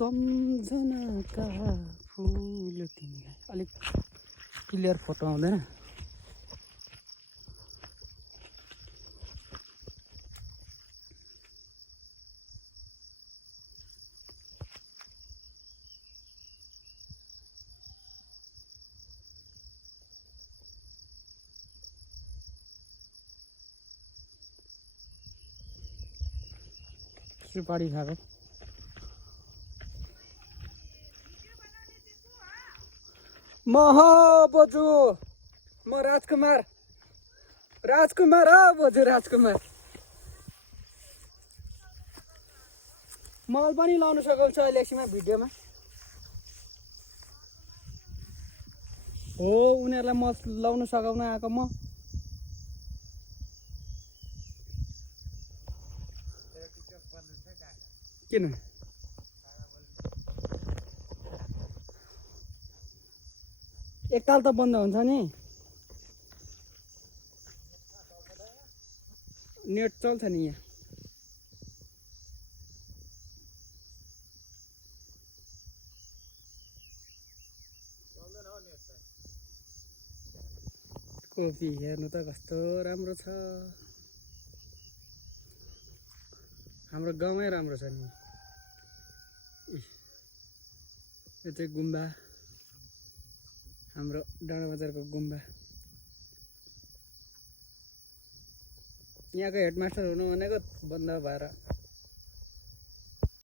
सम्झनाका फुल तिमीलाई। अलिक clear photo आउँदैन। सुपारी खाएको म हो बोजू, म राजकुमार हो बोजू, राजकुमार। मल पनि लाउन सघाउँछ अहिले एकछिनमा भिडियोमा। हो उनीहरूलाई मल लाउन सघाउन आएको म। किन एकताल त बन्द हुन्छ नि। नेट चल्छ नि यहाँ। कोपी हेर्नु त कस्तो राम्रो छ। हाम्रो गाउँमै राम्रो छ नि। यो चाहिँ गुम्बा, हाम्रो डाँडाबजारको गुम्बा। यहाँको हेडमास्टर हुनु भनेको बन्द भएर